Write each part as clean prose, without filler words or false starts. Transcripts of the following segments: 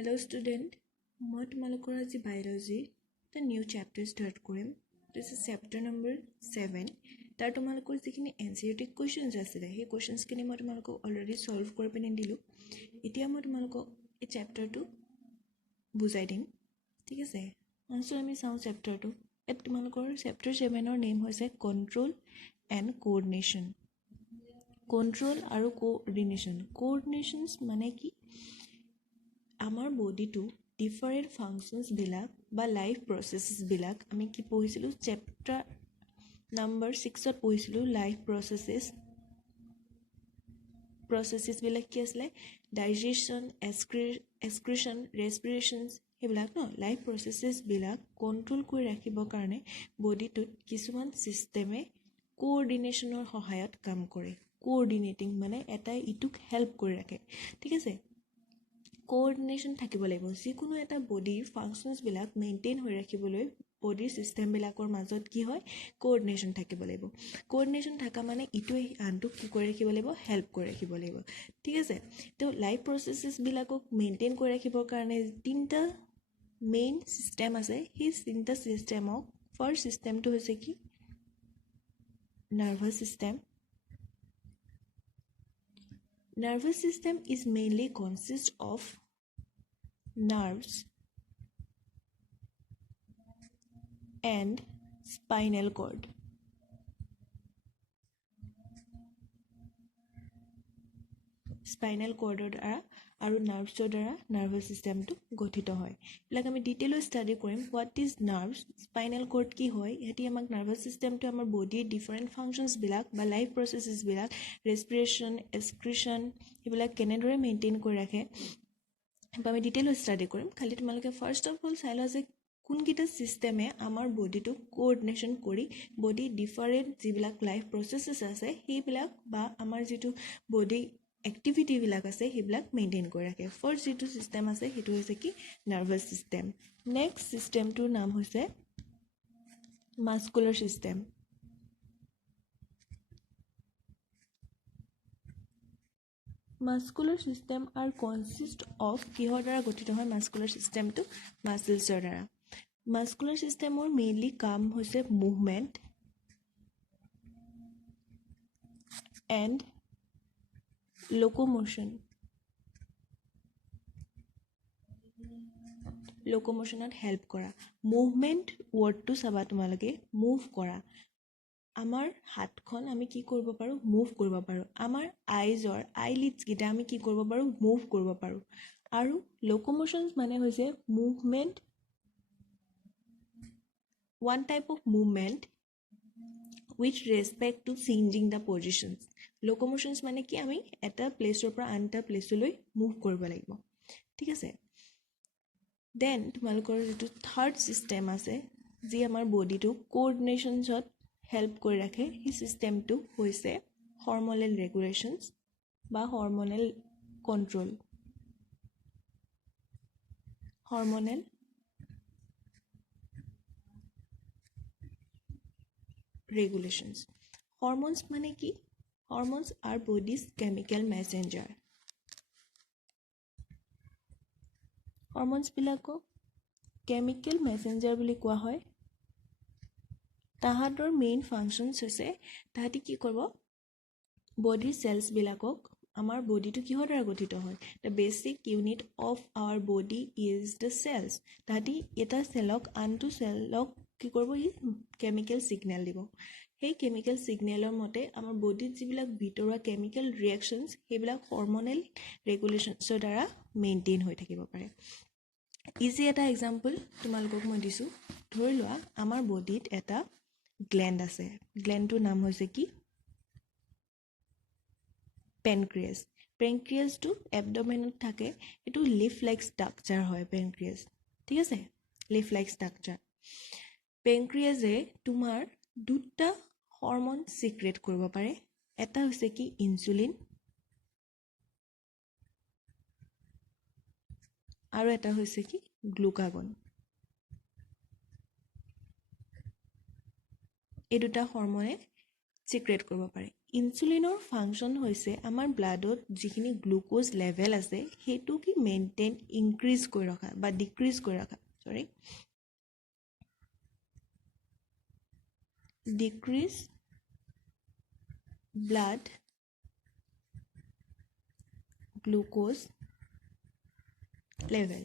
Hello student, মই তোমালোকৰ আজি biology এটা new chapter start কৰিম. This is chapter number 7. তাৰ তোমালোকৰ যিখিনি NCERT questions আছিলে সেই questions খিনি মই তোমালোকক already solve কৰি পিনে দিলো. এতিয়া মই তোমালোকক এই chapterটো বুজাই দিম. ঠিক আছে? আনছো আমি চাওঁ chapterটো. এত তোমালোকৰ chapter 7 ৰ নেম হৈছে control and coordination. Control আৰু coordination. Coordinations মানে কি? আমাৰ বডিটো ডিফাৰেণ্ট ফাংচনছ বিলাক বা লাইফ প্ৰসেসেস বিলাক আমি কি পঢ়িছিলো চেপ্টাৰ নাম্বাৰ 6 ত পঢ়িছিলো লাইফ প্ৰসেসেস বিলাক কি আছিল ডাইজেশন এক্সক্ৰিশন ৰেসপিৰেশনছ হেবিলাক ন লাইফ প্ৰসেসেস বিলাক কন্ট্ৰোল কৰি ৰাখিবৰ কাৰণে বডিটোত কিছুমান সিস্টেমে কোঅৰ্ডিনেশনৰ সহায়ত কাম কৰে কোঅৰ্ডিনেটিং মানে এটা ইটুক হেল্প কৰি ৰাখে ঠিক আছে কোঅৰ্ডিনেশন থাকিব লাগিব যিকোনো এটা বডিৰ ফাংচনছ বিলাক মেইনটেইন হৈ ৰাখিবলৈ বডিৰ সিস্টেম বিলাকৰ মাজত কি হয় কোঅৰ্ডিনেশন থাকিব লাগিব কোঅৰ্ডিনেশন থাকা মানে ইটোৱে আনটোক কি কৰি ৰাখিব লাগিব হেল্প কৰি ৰাখিব লাগিব ঠিক আছে তো লাইফ প্ৰসেসেস বিলাকক মেইনটেইন কৰি ৰাখিবৰ কাৰণে তিনটা মেইন সিস্টেম আছে সেই তিনটা সিস্টেমক ফাৰ্স্ট সিস্টেমটো হৈছে কি nervous system Nervous system is mainly consists of nerves and spinal cord. Spinal cord আৰু nerves দ্বাৰা nervous system টো গঠিত হয় লাইক আমি ডিটেইলি ষ্টাডি কৰিম what is nerves spinal cord কি হয় এটি আমাক nervous system টো আমাৰ বডিৰ ডিফাৰেন্ট ফাংচনছ বিলাক বা লাইফ প্ৰসেসেস বিলাক ৰেসপিৰেশন এক্সক্ৰিশন এইবিলাক কেনেদৰে মেইনটেইন কৰি ৰাখে আমি ডিটেইলি ষ্টাডি কৰিম খালি তোমালোকে ফাৰ্স্ট অফ অল চাই লোৱা যে কোনকিটা সিস্টেমে আমাৰ বডিটো কোঅৰ্ডিনেশন কৰি বডি ডিফাৰেন্ট যিবিলাক লাইফ প্ৰসেসেস আছে সেইবিলাক বা আমাৰ যেটো বডি এক্টিভিটি বিলাক আছে সেইবিলাক মেইনটেইন কৰি ৰাখে ফাৰ্স্ট যেটো সিস্টেম আছে হেতু হৈছে কি নাৰ্ভাছ সিস্টেম নেক্সট সিস্টেমটোৰ নাম হৈছে muscular system Muscular system are consist of কিহৰ দ্বাৰা গঠিত হয় মাস্কুলাৰ সিস্টেমটো মাসলছৰ দ্বাৰা মাস্কুলাৰ সিস্টেমৰ মেইনলি কাম হৈছে মুভমেন্ট and locomotionত হেল্প কৰা মুভমেন্ট ওয়াৰ্ডটো চাবা তোমালোকে মুভ কৰা আমাৰ হাতখন আমি কি কৰিব পাৰো মুভ কৰিব পাৰো আমাৰ আইজৰ আইলিডছ গিটা আমি কি কৰিব পাৰো মুভ কৰিব পাৰো আৰু লোকোমোশনছ মানে হৈছে movement one type of movement with respect to changing the positions locomotions মানে কি আমি এটা প্লেসৰ পৰা আনটা প্লেসলৈ মুভ কৰিব লাগিব ঠিক আছে দেন তোমালোকৰ যেটো থাৰ্ড সিস্টেম আছে যি আমাৰ বডিটো কোঅৰ্ডিনেশনছত হেল্প কৰি ৰাখে এই সিস্টেমটো হৈছে হৰমোনাল ৰেগুলেশনছ বা হৰমোনাল কন্ট্ৰোল হৰমোনাল regulations hormones মানে কি hormones are body's chemical messenger hormones বিলাকক chemical messenger বুলি কোৱা হয় তাহাঁতৰ মেইন ফাংচনছ হৈছে তাহাঁতি কি কৰিব বডি সেলস বিলাকক আমাৰ বডিটো কিহৰ দ্বাৰা গঠিত হয় the basic unit of our body is the cells তাহাঁতি এটা সেলক আনটো সেলক কি কৰিব ই কেমিক্যাল সিগন্যাল দিব সেই কেমিক্যাল সিগন্যালৰ মতে আমাৰ বডিত যিবিলাক ভিতৰুৱা কেমিক্যাল ৰিঅ্যাকশনছ সেইবিলাক হৰমোনাল ৰেগুলেশনছৰ দ্বাৰা মেইনটেইন হৈ থাকিব পাৰে ইজি এটা এক্সাম্পল তোমালোকক মই দিছো ধৰি লোৱা আমাৰ বডিত এটা গ্ল্যান্ড আছে গ্ল্যান্ডটোৰ নাম হৈছে কি পেনক্ৰিয়াছ পেনক্ৰিয়াছটো এবডোমেনত থাকে এটো লিফ লাইক ষ্ট্ৰাকচাৰ হয় পেনক্ৰিয়াছ ঠিক আছে লিফ লাইক ষ্ট্ৰাকচাৰ পেনক্ৰিয়াছে তোমাৰ দুটা হৰমোন সিক্ৰেট কৰিব পাৰে এটা হৈছে কি ইনসুলিন আৰু এটা হৈছে কি গ্লুকাগন এই দুটা হৰমোনে সিক্ৰেট কৰিব পাৰে ইনসুলিনৰ ফাংচন হৈছে আমাৰ ব্লাডত যিখিনি গ্লুকোজ লেভেল আছে সেইটো কি মেইনটেইন ইনক্ৰিজ কৰি ৰখা বা ডিক্ৰিজ কৰি ৰখা সৰি ডিক্ৰিজ ব্লাড গ্লুকোজ লেভেল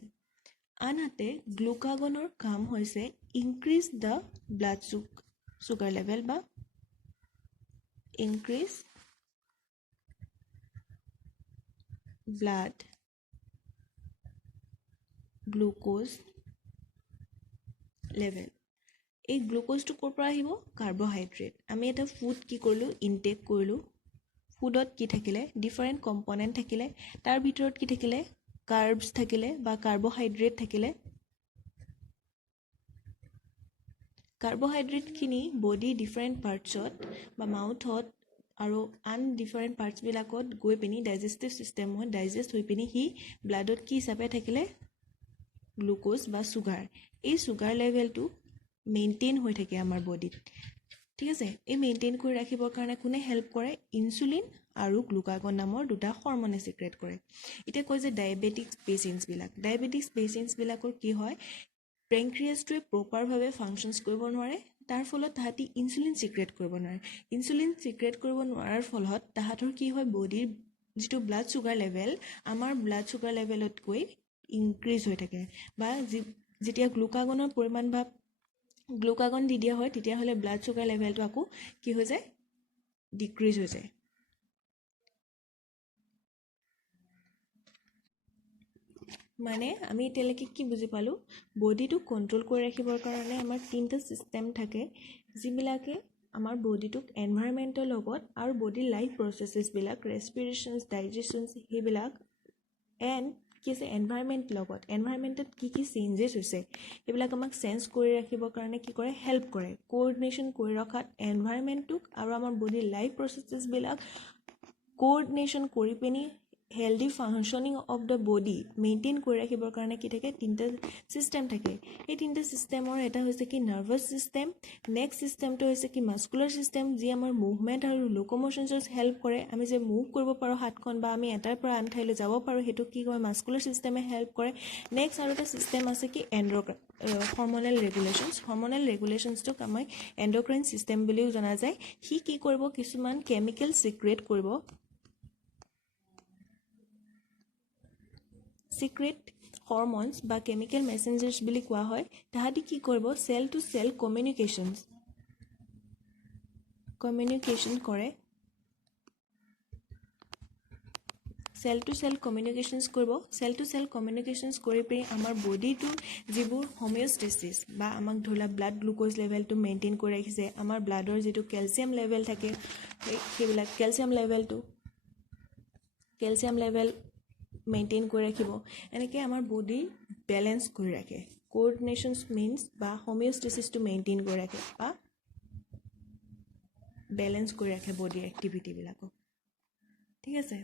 আনহাতে গ্লুকাগনৰ কাম হৈছে increase the blood sugar level বা ইনক্ৰিজ ব্লাড গ্লুকোজ লেভেল এই গ্লুকোজটো ক'ৰ পৰা আহিব কাৰ্বহাইড্ৰেট আমি এটা ফুড কি কৰিলোঁ ইনটেক কৰিলোঁ ফুডত কি থাকিলে ডিফাৰেণ্ট কম্পনেণ্ট থাকিলে তাৰ ভিতৰত কি থাকিলে কাৰ্বছ থাকিলে বা কাৰ্বহাইড্ৰেট থাকিলে কাৰ্বহাইড্ৰেটখিনি বডি ডিফাৰেণ্ট পাৰ্টছত বা মাউথত আৰু আন ডিফাৰেণ্ট পাৰ্টছবিলাকত গৈ পিনি ডাইজেষ্টিভ ছিষ্টেমত ডাইজেষ্ট হৈ পিনি সি ব্লাডত কি হিচাপে থাকিলে গ্লুকোজ বা চুগাৰ এই চুগাৰ লেভেলটো মেইনটেইন হৈ থাকে আমাৰ বডিত ঠিক আছে এই মেইনটেইন কৰি ৰাখিবৰ কাৰণে কোনে হেল্প কৰে ইনচুলিন আৰু গ্লুকাগন নামৰ দুটা হৰমনে সিক্ৰেট কৰে এতিয়া কয় যে ডায়েবেটিক্স পেচেণ্টছবিলাকৰ কি হয় পেনক্ৰিয়াছটোৱে প্ৰপাৰভাৱে ফাংচনছ কৰিব নোৱাৰে তাৰ ফলত তাহাঁতি ইনচুলিন সিক্ৰেট কৰিব নোৱাৰে ইনচুলিন সিক্ৰেট কৰিব নোৱাৰাৰ ফলত তাহাঁতৰ কি হয় বডিৰ যিটো ব্লাড চুগাৰ লেভেল আমাৰ ব্লাড চুগাৰ লেভেলতকৈ ইনক্ৰিজ হৈ থাকে বা যেতিয়া গ্লুকাগনৰ পৰিমাণ বা গ্লুকাগন দি দিয়া হয় তেতিয়াহ'লে ব্লাড চুগাৰ লেভেলটো আকৌ কি হৈ যায় ডিক্ৰিজ হৈ যায় মানে আমি এতিয়ালৈকে কি বুজি পালোঁ বডিটো কণ্ট্ৰল কৰি ৰাখিবৰ কাৰণে আমাৰ তিনিটা ছিষ্টেম থাকে যিবিলাকে আমাৰ বডিটোক এনভাইৰনমেণ্টৰ লগত আৰু বডিৰ লাইফ প্ৰচেছেছবিলাক ৰেছপিৰেশ্যনছ ডাইজেশ্যনছ সেইবিলাক এণ্ড কি আছে এনভাইৰনমেণ্টত কি চেঞ্জেছ হৈছে এইবিলাক আমাক চেঞ্জ কৰি ৰাখিবৰ কাৰণে কি কৰে হেল্প কৰে কোঅৰ্ডিনেশ্যন কৰি ৰখাত এনভাইৰনমেণ্টটোক আৰু আমাৰ বডিৰ লাইফ প্ৰচেছেছবিলাক কোঅৰ্ডিনেশ্যন কৰি পিনি healthy functioning of the body maintain কৰি ৰাখিবৰ কাৰণে কি থাকে তিনিটা ছিষ্টেম থাকে এই তিনিটা ছিষ্টেমৰ এটা হৈছে কি নাৰ্ভাছ ছিষ্টেম নেক্সট ছিষ্টেমটো হৈছে কি মাস্কুলাৰ ছিষ্টেম যি আমাৰ মুভমেণ্ট আৰু লোক'মশ্যনছত হেল্প কৰে আমি যে মুভ কৰিব পাৰোঁ হাতখন বা আমি এটাৰ পৰা আন ঠাইলৈ যাব পাৰোঁ সেইটো কি কয় মাস্কুলাৰ ছিষ্টেমে হেল্প কৰে নেক্সট আৰু এটা ছিষ্টেম আছে কি হৰমনেল ৰেগুলেশ্যনছটোক আমি এণ্ডক্ৰাইন ছিষ্টেম বুলিও জনা যায় সি কি কৰিব কিছুমান কেমিকেল সিক্ৰেট কৰিব সিক্ৰেট হৰমনছ বা কেমিকেল মেছেঞ্জাৰ্ছ বুলি কোৱা হয় তাহাঁতি কি কৰিব চেল টু চেল কমিউনিকেশ্যন কৰে চেল টু চেল কমিউনিকেশ্যনছ কৰি পিনি আমাৰ বডিটোৰ যিবোৰ হোমিঅ'ষ্টেচিছ বা আমাক ধৰি লোৱা ব্লাড গ্লুক'জ লেভেলটো মেইনটেইন কৰি ৰাখিছে আমাৰ ব্লাডৰ যিটো কেলছিয়াম লেভেল থাকে সেইবিলাক কেলছিয়াম লেভেল মেইনটেইন কৰি ৰাখিব এনেকৈ আমাৰ বডি বেলেঞ্চ কৰি ৰাখে কোঅৰ্ডিনেশ্যনছ মিনছ বা হোমিঅ'ষ্টেচিছটো মেইনটেইন কৰি ৰাখে বা বেলেঞ্চ কৰি ৰাখে বডিৰ এক্টিভিটিবিলাকক ঠিক আছে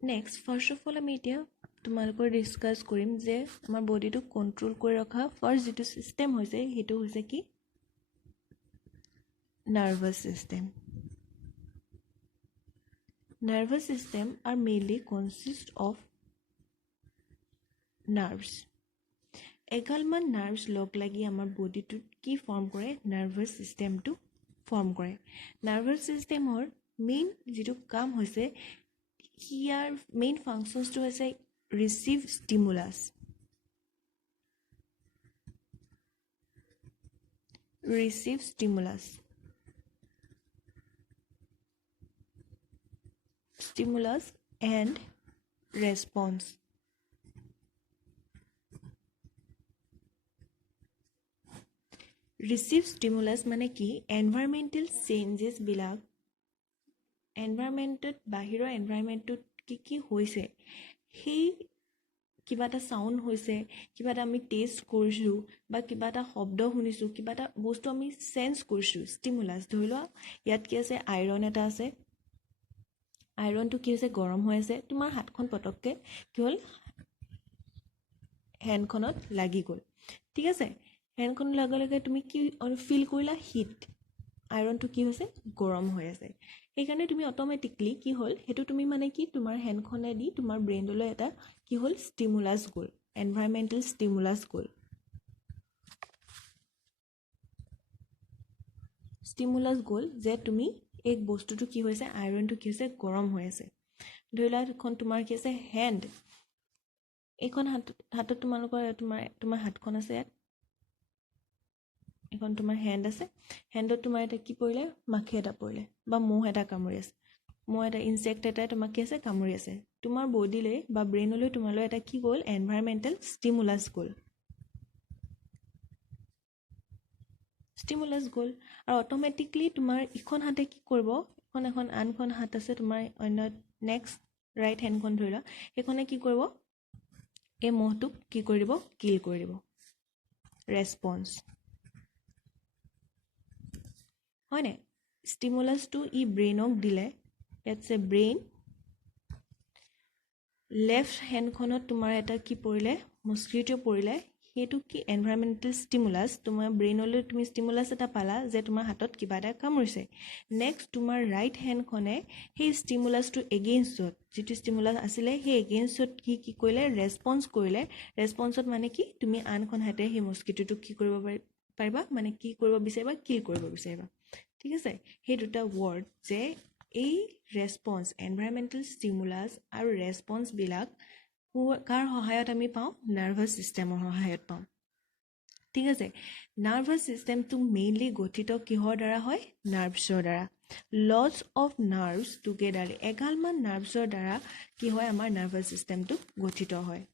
নেক্সট ফাৰ্ষ্ট অফ অল আমি এতিয়া তোমালোকৰ ডিছকাছ কৰিম যে আমাৰ বডিটোক কণ্ট্ৰল কৰি ৰখা ফাৰ্ষ্ট যিটো ছিষ্টেম হৈছে সেইটো হৈছে কি nervous system Nervous system are mainly consist of nerves. এগালমান নাৰ্ভছ লগ লাগি আমাৰ বডিটোত কি ফৰ্ম কৰে নাৰ্ভাছ ছিষ্টেমটো ফৰ্ম কৰে নাৰ্ভাছ ছিষ্টেমৰ মেইন যিটো কাম হৈছে ইয়াৰ মেইন ফাংচনছটো হৈছে receive stimulus and response receive stimulus মানে কি এনভাইৰনমেণ্টেল চেঞ্জেছবিলাক বাহিৰৰ এনভাইৰনমেণ্টটোত কি হৈছে সেই কিবা এটা চাউণ্ড হৈছে কিবা এটা আমি টেষ্ট কৰিছোঁ বা কিবা এটা শব্দ শুনিছোঁ কিবা এটা বস্তু আমি চেঞ্জ কৰিছোঁ ষ্টিমুলাছ ধৰি লোৱা ইয়াত কি আছে আইৰণ এটা আছে আইৰণটো কি হৈছে গৰম হৈ আছে তোমাৰ হাতখন পটককৈ কি হ'ল হেণ্ডখনত লাগি গ'ল ঠিক আছে হেণ্ডখনত লগে লগে তুমি কি ফিল কৰিলা হিট আইৰণটো কি হৈছে গৰম হৈ আছে সেইকাৰণে তুমি অটোমেটিকলি কি হ'ল সেইটো তুমি মানে কি তোমাৰ হেণ্ডখনে দি তোমাৰ ব্ৰেইনলৈ এটা কি হ'ল ষ্টিমুলাছ গ'ল এনভাইৰনমেণ্টেল ষ্টিমুলাছ গ'ল যে তুমি এই বস্তুটো কি হৈছে আইৰণটো কি হৈছে গৰম হৈ আছে ধৰি লোৱা এখন তোমাৰ কি আছে হেণ্ড এইখন হাতত তোমালোকৰ তোমাৰ হাতখন আছে ইয়াত এখন তোমাৰ হেণ্ড আছে হেণ্ডত তোমাৰ এটা কি পৰিলে মাখি এটা পৰিলে বা মহ এটা কামুৰি আছে মহ এটা ইনচেক্ট এটাই তোমাক কি আছে কামুৰি আছে তোমাৰ বডিলৈ বা ব্ৰেইনলৈ তোমালৈ এটা কি গ'ল এনভাইৰনমেণ্টেল ষ্টিমুলাছ গ'ল আৰু অটোমেটিকলি তোমাৰ ইখন হাতে কি কৰিব এখন আনখন হাত আছে তোমাৰ অন্য নেক্সট ৰাইট হেণ্ডখন ধৰি লোৱা সেইখনে কি কৰিব এই মহটোক কি কৰি দিব কিল কৰি দিব ৰেছপন্স হয়নে ষ্টিমুলাছটো ই ব্ৰেইনক দিলে লেটছ এ ব্ৰেইন লেফ্ট হেণ্ডখনত তোমাৰ এটা কি পৰিলে মস্কিটো পৰিলে সেইটো কি এনভাইৰনমেণ্টেল ষ্টিমুলাছ তোমাৰ ব্ৰেইনলৈ তুমি ষ্টিমুলাছ এটা পালা যে তোমাৰ হাতত কিবা এটা কামুৰিছে নেক্সট তোমাৰ ৰাইট হেণ্ডখনে সেই ষ্টিমুলাছটো এগেইনষ্টত যিটো ষ্টিমুলাছ আছিলে সেই এগেইনষ্টত কি কৰিলে ৰেছপন্সত মানে কি তুমি আনখন হাতে সেই মস্কিটোটোক কি কৰিব পাৰিবা মানে কি কৰিব বিচাৰিবা কিল কৰিব বিচাৰিবা ঠিক আছে সেই দুটা ৱৰ্ড যে এই ৰেছপন্স এনভাইৰনমেণ্টেল ষ্টিমুলাছ আৰু ৰেছপন্সবিলাক কাৰ সহায়ত আমি পাওঁ নাৰ্ভাছ ছিষ্টেমৰ সহায়ত পাওঁ ঠিক আছে নাৰ্ভাছ ছিষ্টেমটো মেইনলি গঠিত কিহৰ দ্বাৰা হয় নাৰ্ভছৰ দ্বাৰা লটছ অফ নাৰ্ভছ টুগেডাৰ এগালমান নাৰ্ভছৰ দ্বাৰা কি হয় আমাৰ নাৰ্ভাছ ছিষ্টেমটো গঠিত হয়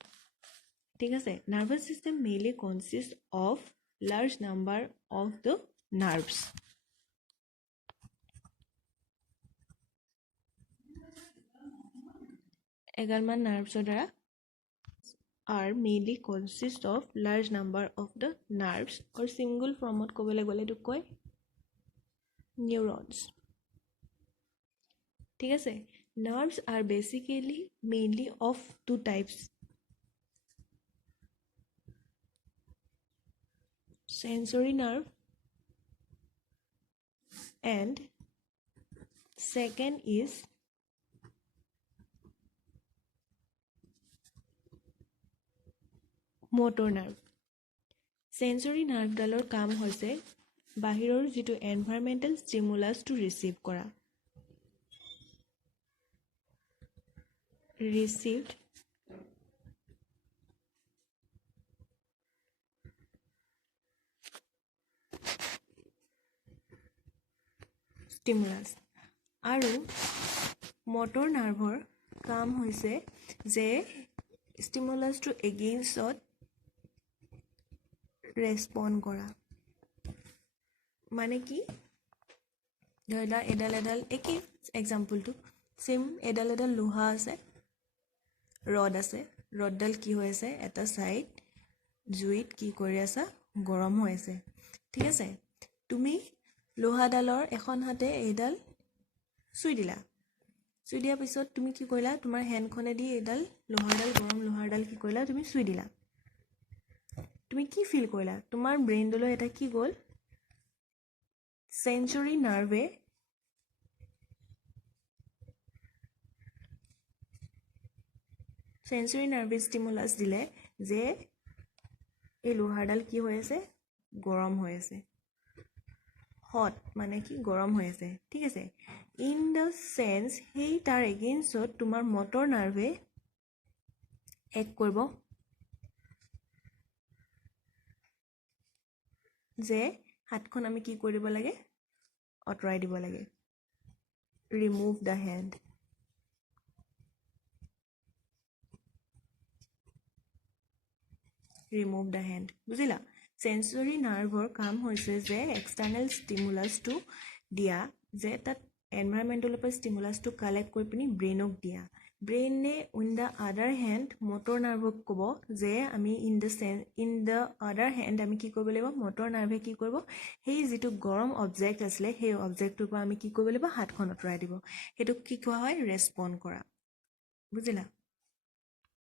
ঠিক আছে nervous system mainly consist of large number of the nerves এগালমান নাৰ্ভছৰ দ্বাৰা are mainly consist of large number of the nerves or single formত ক'বলৈ গ'লে এইটো কয় neurons ঠিক আছে nerves are basically mainly of two types sensory nerve and second is motor nerve sensory nerve ডালৰ কাম হৈছে বাহিৰৰ যিটো এনভাইৰনমেণ্টেল ষ্টিমুলাছটো ৰিচিভ কৰা received stimulus আৰু motor nerveৰ কাম হৈছে যে ষ্টিমুলাছটো এগেইনষ্টত ৰেছপন্ড কৰা মানে কি ধৰি লোৱা এডাল একেই এক্সাম্পলটো চেম এডাল লোহা আছে ৰড আছে ৰডডাল কি হৈ আছে এটা ছাইড জুইত কি কৰি আছা গৰম হৈ আছে ঠিক আছে তুমি লোহাডালৰ এখন হাতে এইডাল চুই দিয়াৰ পিছত তুমি কি কৰিলা তোমাৰ হেণ্ডখনে দি এইডাল গৰম লোহাৰডাল কি কৰিলা তুমি চুই দিলা তুমি কি ফিল কৰিলা তোমাৰ ব্ৰেইনলৈ এটা কি গ'ল সেন্সৰি নাৰ্ভে ষ্টিমুলাছ দিলে যে এই লোহাৰডাল কি হৈ আছে গৰম হৈ আছে হট মানে কি গৰম হৈ আছে ঠিক আছে ইন দ্য সেন্স সেই তাৰ এগেইনষ্টত তোমাৰ মটৰ নাৰ্ভে এক কৰিব যে হাতখন আমি কি কৰিব লাগে অতৰাই দিব লাগে ৰিমুভ দ্য হেণ্ড বুজিলা সেন্সৰি নাৰ্ভৰ কাম হৈছে যে এক্সটাৰ্নেল ষ্টিমুলাছটো দিয়া যে তাত এনভাইৰনমেণ্টেলৰ পৰা ষ্টিমুলাছটো কালেক্ট কৰি পিনি ব্ৰেইনক দিয়া ব্ৰেইনে in the other hand motor নাৰ্ভক ক'ব যে আমি ইন দ্য আদাৰ হেণ্ড আমি কি কৰিব লাগিব মটৰ নাৰ্ভে কি কৰিব সেই যিটো গৰম অবজেক্ট আছিলে সেই অবজেক্টটোৰ পৰা আমি কি কৰিব লাগিব হাতখন আঁতৰাই দিব সেইটোক কি কোৱা হয় ৰেছপন্ড কৰা বুজিলা